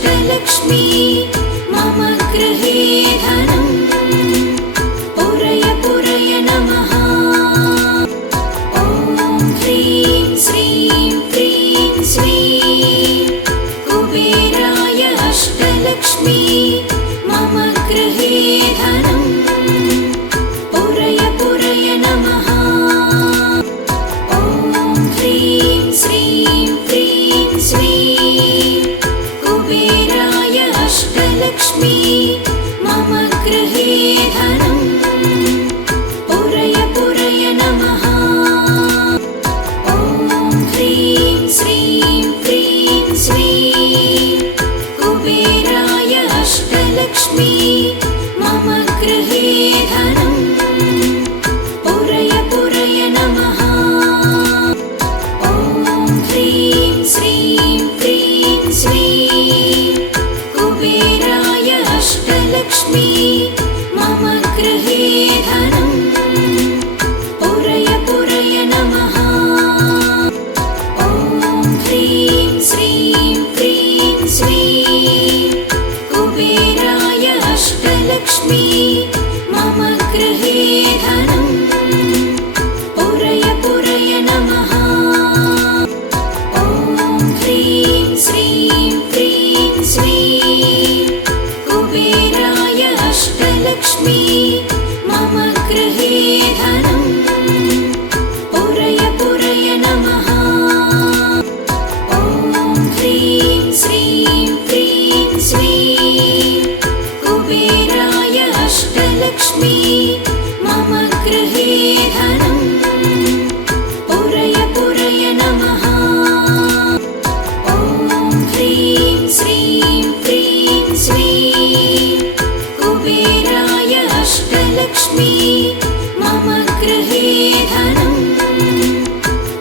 अष्टलक्ष्मी मम गृहे धनम् पुरय पुरय नमः। ॐ ह्रीं श्रीं क्रीं श्रीं कुबेराय अष्टलक्ष्मी मम गृहे धनम् पुरय पुरय नमः। ॐ ह्रीं श्रीं क्रीं श्रीं कुबेराय अष्टलक्ष्मी मम गृहे धनम् पुरय पुरय नमः। ॐ ह्रीं श्रीं क्रीं श्रीं कुबेराय अष्टलक्ष्मी मम गृहे धनम् पुरय पुरय नमः। ॐ ह्रीं श्रीं क्रीं श्रीं कुबेराय अष्टलक्ष्मी मम गृहे धनम् पुरय पुरय नमः। ॐ ह्रीं श्रीं क्रीं श्रीं कुबेराय अष्टलक्ष्मी मम गृहे धनम् पुरय पुरय नमः। ॐ ह्रीं श्रीं क्रीं श्रीं कुबेराय अष्टलक्ष्मी मम गृहे धनम् पुरय पुरय नमः। ॐ ह्रीं श्रीं क्रीं श्रीं कुबेराय अष्टलक्ष्मी मम गृहे धनम् पुरय पुरय नमः। ॐ ह्रीं श्रीं क्रीं श्रीं कुबेराय अष्टलक्ष्मी मम गृहे धनम्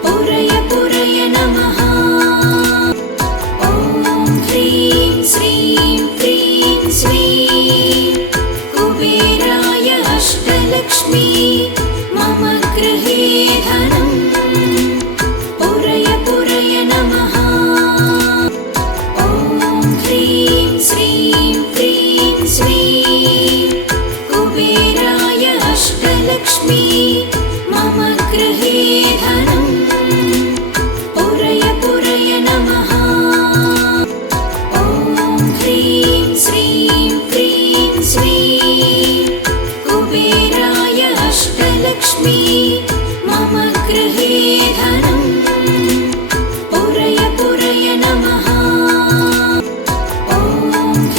पुरय पुरय नमः। ॐ ह्रीं श्रीं क्रीं श्रीं कुबेराय अष्टलक्ष्मी मम गृहे धनम् पुरय पुरय नमः। ॐ ह्रीं श्रीं क्रीं श्रीं कुबेराय अष्टलक्ष्मी मम गृहे धनम् पुरय पुरय नमः। ॐ ह्रीं श्रीं क्रीं श्रीं कुबेराय अष्टलक्ष्मी मम गृहे धनम् पुरय पुरय नमः। ॐ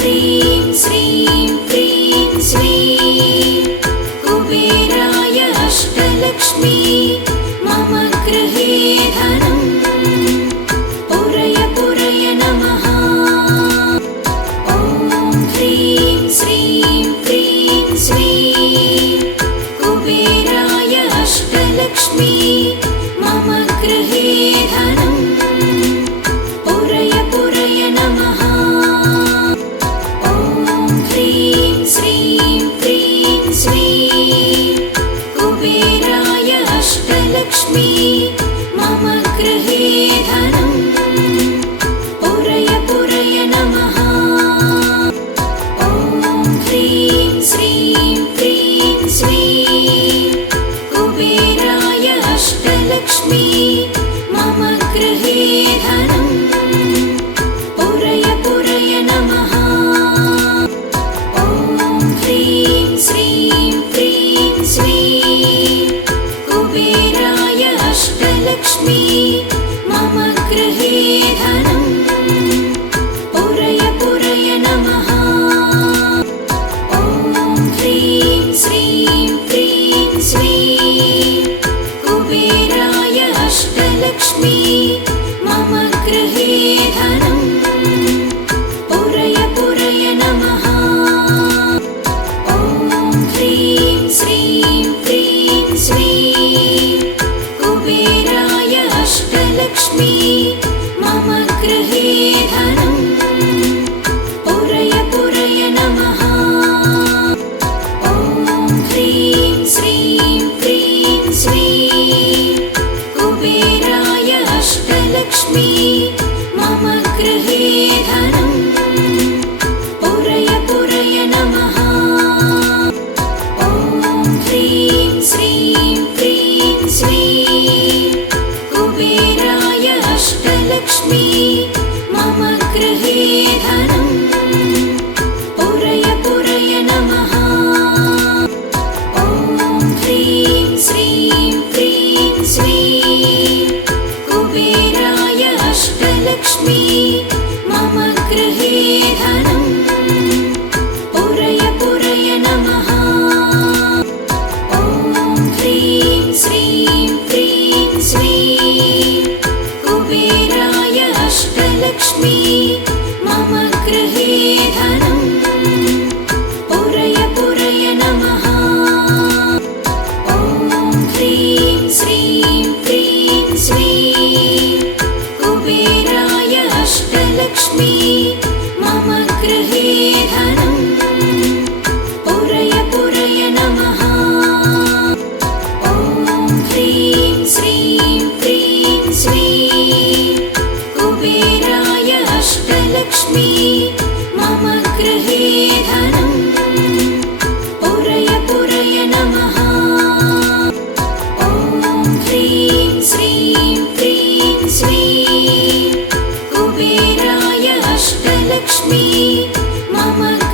ह्रीं श्रीं क्रीं श्रीं कुबेराय अष्टलक्ष्मी मम गृहे धनम् पुरय पुरय नमः। ॐ ह्रीं श्रीं क्रीं श्रीं कुबेराय अष्टलक्ष्मी मम गृहे धनम् पुरय पुरय नमः। ॐ ह्रीं श्रीं क्रीं श्रीं कुबेराय अष्टलक्ष्मी मम गृहे धनम् पुरय पुरय नमः। ॐ ह्रीं श्रीं क्रीं श्रीं कुबेराय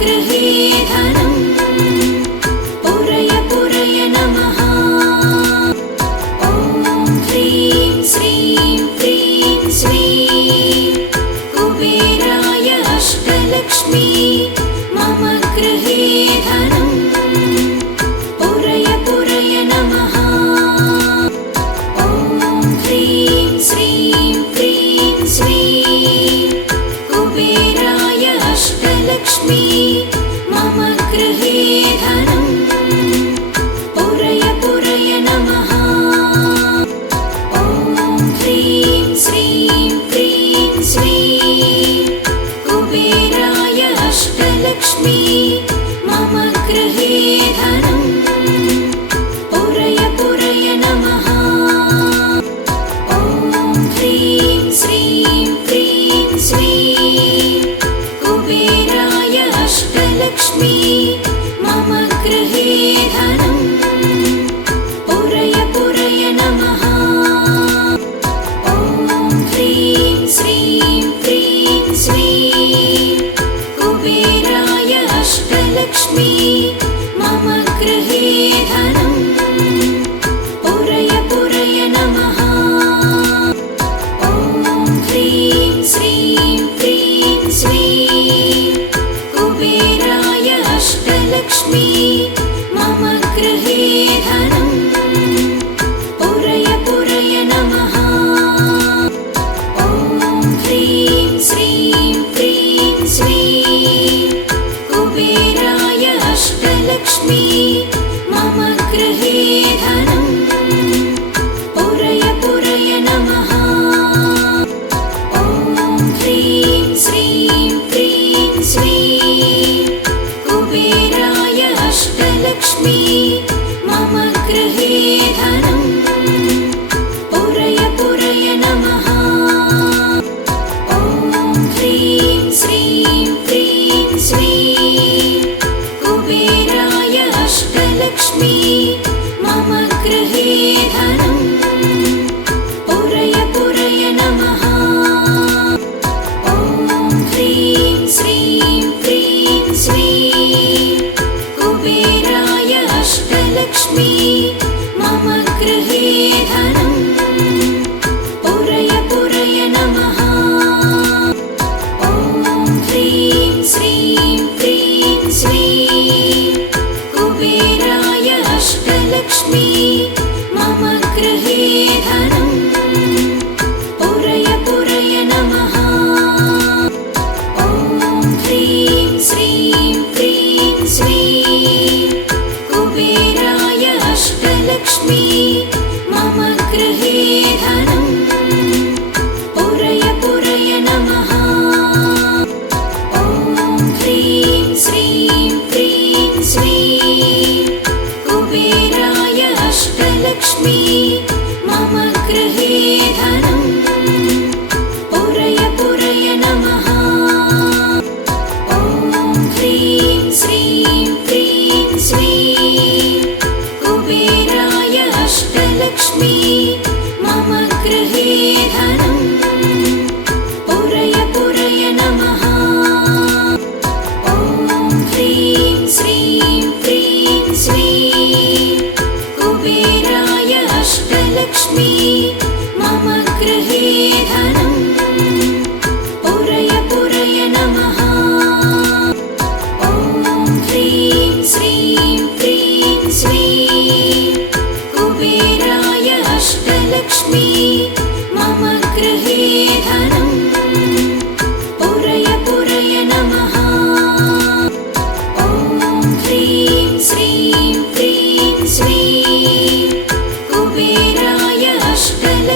गृहे धनं पुरय पुरय नमः। ॐ ह्रीं श्रीं क्रीं श्रीं कुबेराय अष्टलक्ष्मी मम गृहे धनं पुरय पुरय नमः। ॐ ह्रीं श्रीं क्रीं श्रीं कुबेराय अष्टलक्ष्मी मम गृहे धनं पुरय पुरय नमः। ॐ ह्रीं श्रीं क्रीं श्रीं कुबेराय अष्टलक्ष्मी मम गृहे धनं पुरय पुरय नमः। ॐ ह्रीं श्रीं क्रीं श्रीं कुबेराय अष्टलक्ष्मी मम गृहे धनं पुरय पुरय नमः। ॐ ह्रीं श्रीं क्रीं श्रीं कुबेराय अष्टलक्ष्मी मम गृहे धनं पुरय पुरय नमः। ॐ ह्रीं श्रीं क्रीं श्रीं कुबेराय अष्टलक्ष्मी मम गृहे धनं पुरय पुरय नमः। ॐ ह्रीं श्रीं क्रीं श्रीं कुबेराय अष्टलक्ष्मी मम गृहे धनं पुरय पुरय नमः। ॐ ह्रीं श्रीं क्रीं श्रीं कुबेराय अष्टलक्ष्मी मम गृहे धनं पुरय पुरय नमः। ॐ ह्रीं श्रीं क्रीं श्रीं कुबेराय अष्टलक्ष्मी मम गृहे धनं पुरय पुरय नमः। ॐ ह्रीं श्रीं क्रीं श्रीं कुबेराय अष्टलक्ष्मी मम गृहे धनं पुरय पुरय नमः। ॐ ह्रीं श्रीं क्रीं श्रीं कुबेराय अष्टलक्ष्मी मम गृहे धनं पुरय पुरय नमः। ॐ ह्रीं श्रीं क्रीं श्रीं कुबेराय अष्टलक्ष्मी मम गृहे धनं पुरय पुरय नमः। ॐ ह्रीं श्रीं क्रीं श्रीं कुबेराय अष्टलक्ष्मी मम गृहे धनं पुरय पुरय नमः। ॐ ह्रीं श्रीं क्रीं श्रीं कुबेराय अष्टलक्ष्मी मम गृहे धनं पुरय पुरय नमः। ॐ ह्रीं श्रीं क्रीं श्रीं कुबेराय अष्टलक्ष्मी मम गृहे धनं पुरय पुरय नमः। ॐ ह्रीं श्रीं क्रीं श्रीं कुबेराय अष्टलक्ष्मी मम गृहे धनं पुरय पुरय नमः। ॐ ह्रीं श्रीं क्रीं श्रीं कुबेराय अष्टलक्ष्मी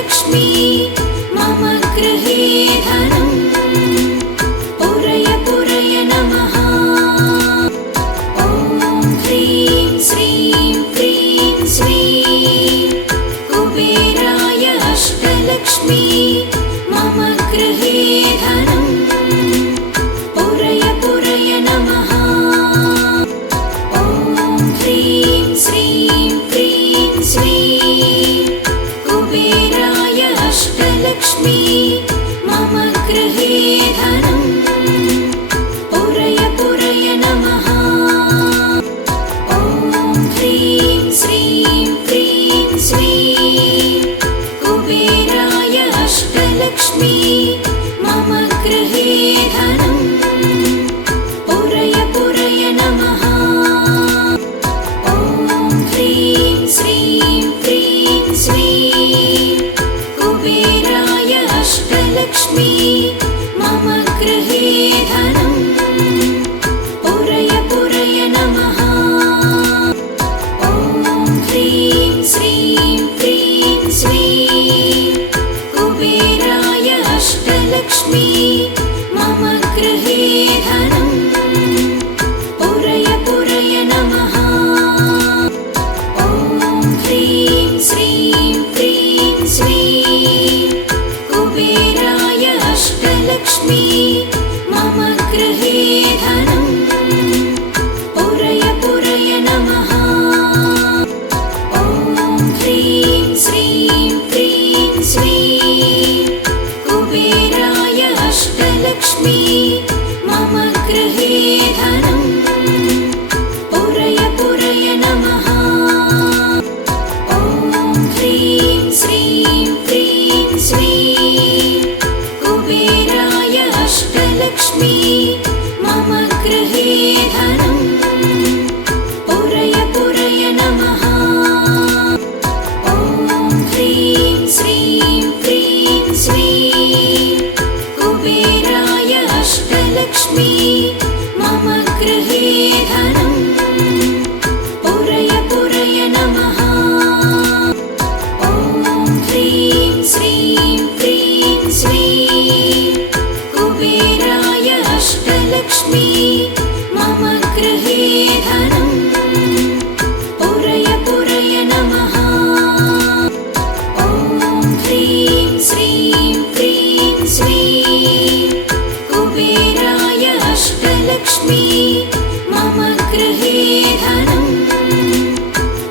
मम गृहे धनं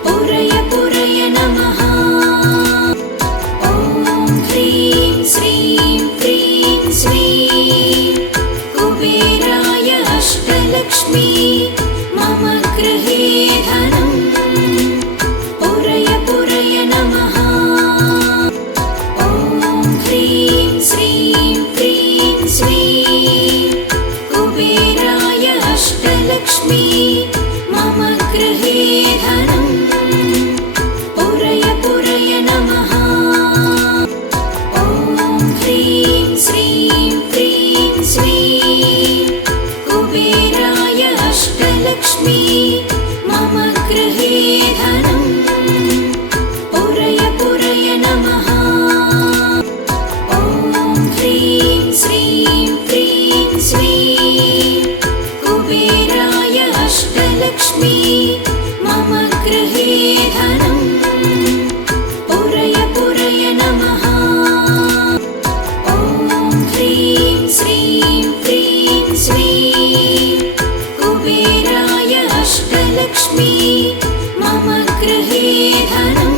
पुरय पुरय नमः। ॐ ह्रीं श्रीं क्रीं श्रीं कुबेराय अष्टलक्ष्मी मम गृहे धनं पुरय पुरय नमः। ॐ ह्रीं श्रीं क्रीं श्रीं कुबेराय अष्टलक्ष्मी मम गृहे धनं पुरय पुरय नमः। ॐ ह्रीं श्रीं क्रीं श्रीं कुबेराय अष्टलक्ष्मी मम गृहे धनं पुरय पुरय नमः। ॐ ह्रीं श्रीं क्रीं श्रीं कुबेराय अष्टलक्ष्मी मम गृहे धनं पुरय पुरय नमः। ॐ ह्रीं श्रीं क्रीं श्रीं कुबेराय अष्टलक्ष्मी मम गृहे धनं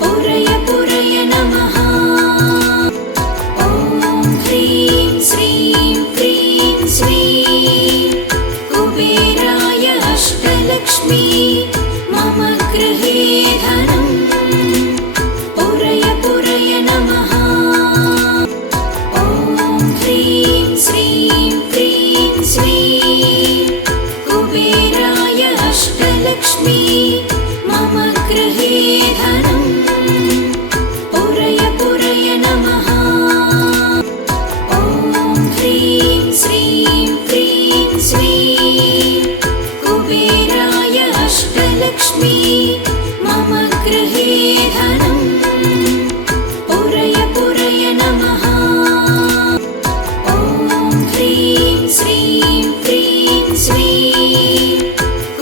पुरय पुरय नमः। ॐ ह्रीं श्रीं क्रीं श्रीं कुबेराय अष्टलक्ष्मी मम गृहे धनं पुरय पुरय नमः। ॐ ह्रीं श्रीं क्रीं श्रीं कुबेराय अष्टलक्ष्मी मम गृहे धनं पुरय पुरय नमः। ॐ ह्रीं श्रीं क्रीं श्रीं कुबेराय अष्टलक्ष्मी मम गृहे धनं पुरय पुरय नमः। ॐ ह्रीं श्रीं क्रीं श्रीं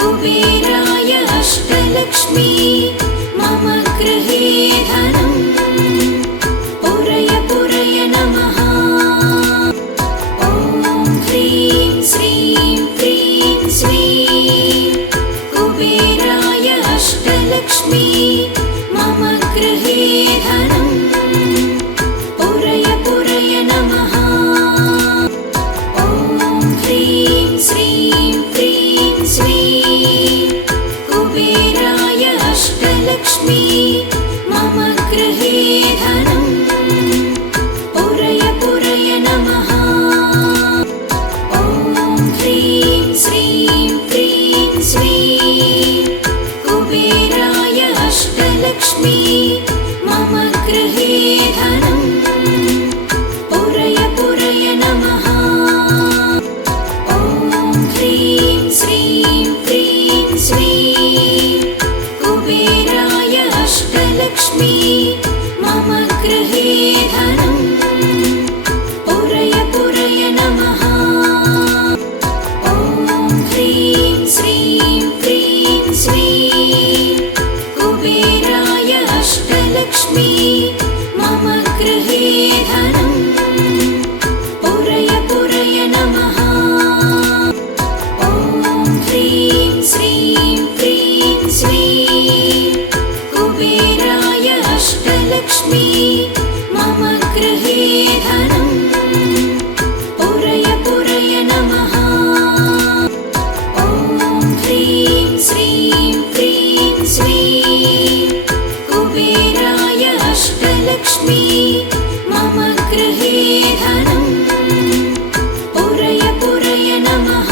कुबेराय अष्टलक्ष्मी मम गृहे धनं पुरय पुरय नमः। ॐ ह्रीं श्रीं क्रीं श्रीं कुबेराय अष्टलक्ष्मी मम गृहे धनं पुरय पुरय नमः। ॐ ह्रीं श्रीं क्रीं श्रीं कुबेराय अष्टलक्ष्मी मम गृहे धनं पुरय पुरय नमः। ॐ ह्रीं श्रीं क्रीं श्रीं कुबेराय अष्टलक्ष्मी मम गृहे धनं पुरय पुरय नमः। ॐ ह्रीं श्रीं क्रीं श्रीं कुबेराय अष्टलक्ष्मी मम गृहे धनं पुरय पुरय नमः। ॐ ह्रीं श्रीं क्रीं श्रीं कुबेराय अष्टलक्ष्मी मम गृहे धनं पुरय पुरय नमः। ॐ ह्रीं श्रीं क्रीं श्रीं कुबेराय अष्टलक्ष्मी मम गृहे धनं पुरय पुरय नमः। ॐ ह्रीं श्रीं क्रीं श्रीं कुबेराय अष्टलक्ष्मी मम गृहे धनं पुरय पुरय नमः।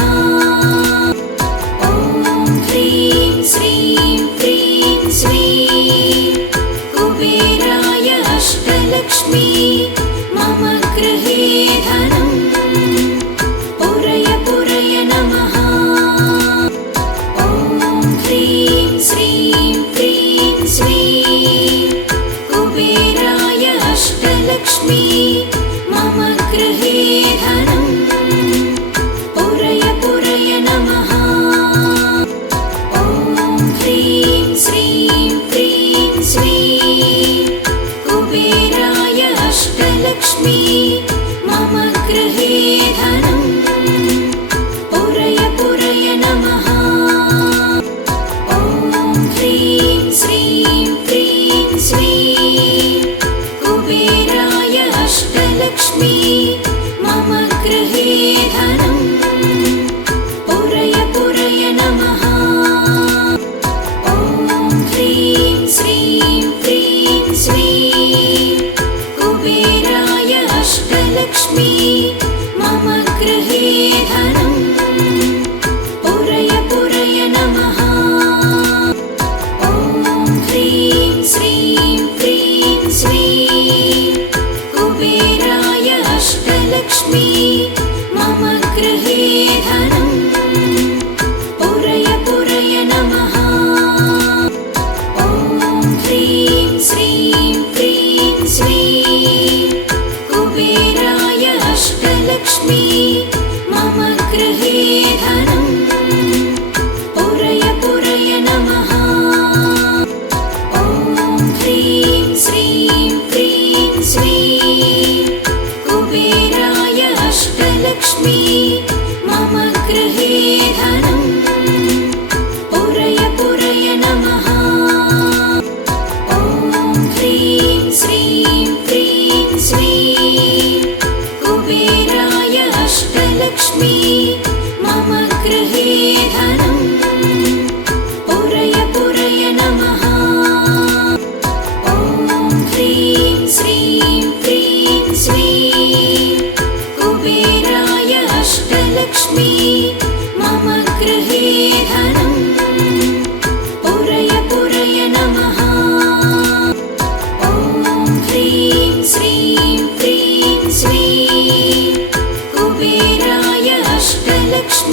ॐ ह्रीं श्रीं क्रीं श्रीं कुबेराय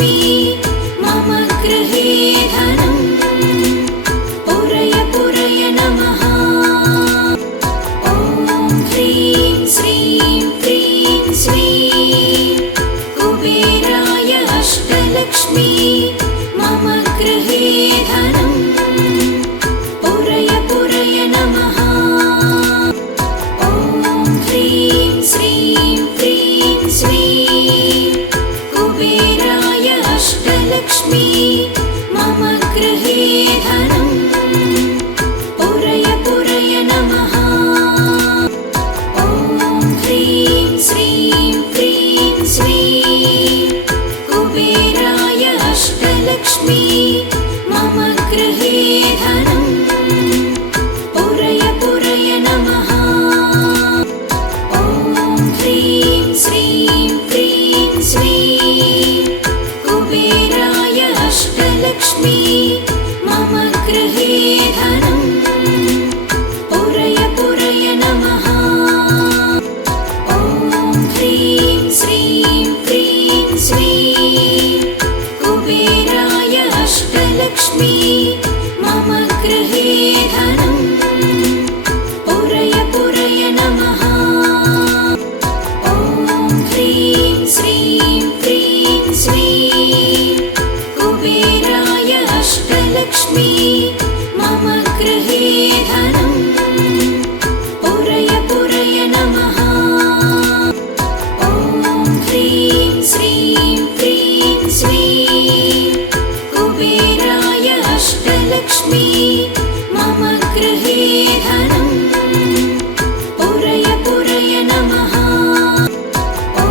अष्टलक्ष्मी मम गृहे धनम् पुरय पुरय नमः। ॐ ह्रीं श्रीं क्रीं श्रीं कुबेराय अष्टलक्ष्मी मम गृहे धनम् पुरय पुरय नमः। ॐ ह्रीं श्रीं क्रीं श्रीं कुबेराय अष्टलक्ष्मी मम गृहे धनम् पुरय पुरय नमः। ॐ ह्रीं श्रीं क्रीं श्रीं कुबेराय अष्टलक्ष्मी मम गृहे धनम् पुरय पुरय नमः। ॐ ह्रीं श्रीं क्रीं श्रीं कुबेराय अष्टलक्ष्मी मम गृहे धनम् पुरय पुरय नमः। ॐ ह्रीं श्रीं क्रीं श्रीं कुबेराय अष्टलक्ष्मी मम गृहे धनम् पुरय पुरय नमः। ॐ ह्रीं श्रीं क्रीं श्रीं कुबेराय अष्टलक्ष्मी मम गृहे धनम् पुरय पुरय नमः। ॐ ह्रीं श्रीं क्रीं श्रीं कुबेराय अष्टलक्ष्मी मम गृहे धनम् पुरय पुरय नमः। ॐ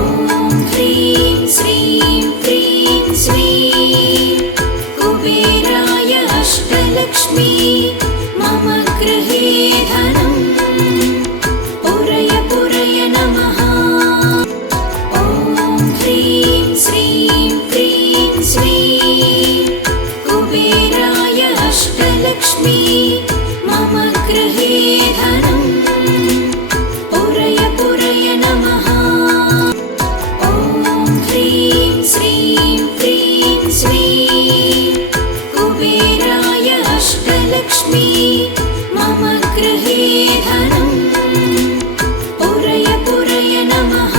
ह्रीं श्रीं क्रीं श्रीं कुबेराय अष्टलक्ष्मी मम गृहे धनम् पुरय पुरय नमः। ॐ ह्रीं श्रीं क्रीं श्रीं कुबेराय अष्टलक्ष्मी मम गृहे धनम् पुरय पुरय नमः। ॐ ह्रीं श्रीं क्रीं श्रीं कुबेराय अष्टलक्ष्मी मम गृहे धनम् पुरय पुरय नमः।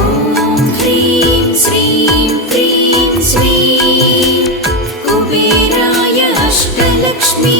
ॐ ह्रीं श्रीं क्रीं श्रीं कुबेराय अष्टलक्ष्मी